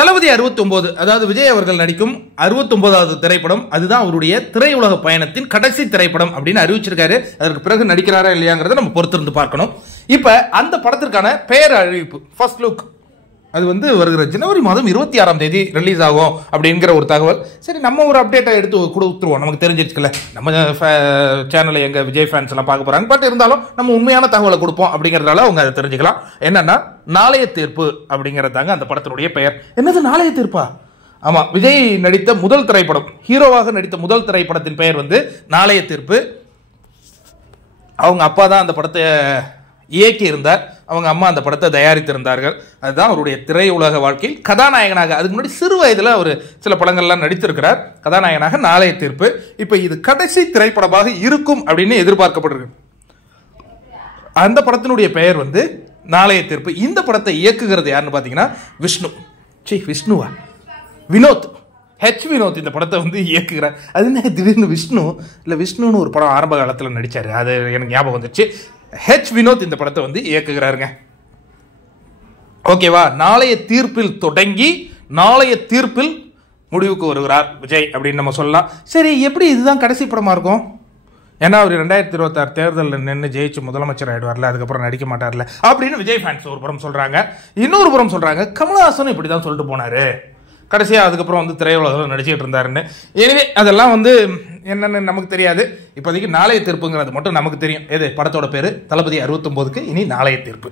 தளபதி 69, அதாவது விஜய் அவர்கள் நடிக்கும் 69வது திரைப்படம். அதுதான் அவருடைய திரையுலக பயணத்தின் கடைசி திரைப்படம் அப்படின்னு அறிவிச்சிருக்காரு. அதற்கு பிறகு நடிக்கிறாரா இல்லையாங்கிறத நம்ம பொறுத்திருந்து பார்க்கணும். இப்ப அந்த படத்திற்கான பெயர் அறிவிப்பு, ஃபர்ஸ்ட் லுக், அது வந்து வருகிற ஜனவரி மாதம் 26ஆம் தேதி ரிலீஸ் ஆகும் அப்படிங்கிற ஒரு தகவல். சரி, நம்ம ஒரு அப்டேட்டை எடுத்து கொடுத்துருவோம், நமக்கு தெரிஞ்சிருச்சுக்கல. நம்ம சேனலை எங்க விஜய் ஃபேன்ஸ் எல்லாம் பார்க்க போறாங்க, பட் இருந்தாலும் நம்ம உண்மையான தகவலை கொடுப்போம் அப்படிங்கறதால அவங்க அதை தெரிஞ்சுக்கலாம். என்னன்னா, நாளைய தீர்ப்பு அப்படிங்கறதாங்க அந்த படத்தினுடைய பெயர். என்னது நாளைய தீர்ப்பா? ஆமா, விஜய் நடித்த முதல் திரைப்படம், ஹீரோவாக நடித்த முதல் திரைப்படத்தின் பெயர் வந்து நாளைய தீர்ப்பு. அவங்க அப்பா தான் அந்த படத்தை இயக்கி இருந்தார், அவங்க அம்மா அந்த படத்தை தயாரித்திருந்தார்கள். அதுதான் அவருடைய திரையுலக வாழ்க்கையில் கதாநாயகனாக, அதுக்கு முன்னாடி சிறு வயதில் அவர் சில படங்கள்லாம் நடித்திருக்கிறார். கதாநாயகனாக நாளைய தீர்ப்பு. இப்போ இது கடைசி திரைப்படமாக இருக்கும் அப்படின்னு எதிர்பார்க்கப்படுகிறது. அந்த படத்தினுடைய பெயர் வந்து நாளைய தீர்ப்பு. இந்த படத்தை இயக்குகிறது யாருன்னு பார்த்தீங்கன்னா விஷ்ணுவா வினோத், வினோத் இந்த படத்தை வந்து இயக்குகிறார். அது என்ன திடீர்னு விஷ்ணு இல்லை, விஷ்ணுன்னு ஒரு படம் ஆரம்ப காலத்தில் நடித்தார், அது எனக்கு ஞாபகம் வந்துச்சு. வினோத் இந்த படத்தை வந்து இயக்குகிறாருங்க. ஓகேவா? நாளைய தீர்ப்பில் தொடங்கி நாளைய தீர்ப்பில் முடிவுக்கு வருகிறார் விஜய் அப்படின்னு நம்ம சொல்லலாம். சரி, எப்படி இதுதான் கடைசி படமா இருக்கும்? ஏன்னா அவர் 2026 தேர்தலில் நின்று ஜெயிச்சு முதலமைச்சர் ஆயிடுவார்ல, அதுக்கப்புறம் நடிக்க மாட்டார்ல அப்படின்னு விஜய் ஃபேன்ஸ் ஒரு புறம் சொல்றாங்க. இன்னொரு புறம் சொல்றாங்க கமலஹாசன் இப்படி தான் சொல்லிட்டு போனாரு, கடைசியாக அதுக்கப்புறம் வந்து திரையுலகில் நடிச்சுக்கிட்டு இருந்தாருன்னு. எனவே அதெல்லாம் வந்து என்னென்னு நமக்கு தெரியாது. இப்போதைக்கு நாளைய தீர்ப்புங்கிறது மட்டும் நமக்கு தெரியும். எது? படத்தோட பேர் தளபதி 69க்கு இனி நாளைய தீர்ப்பு.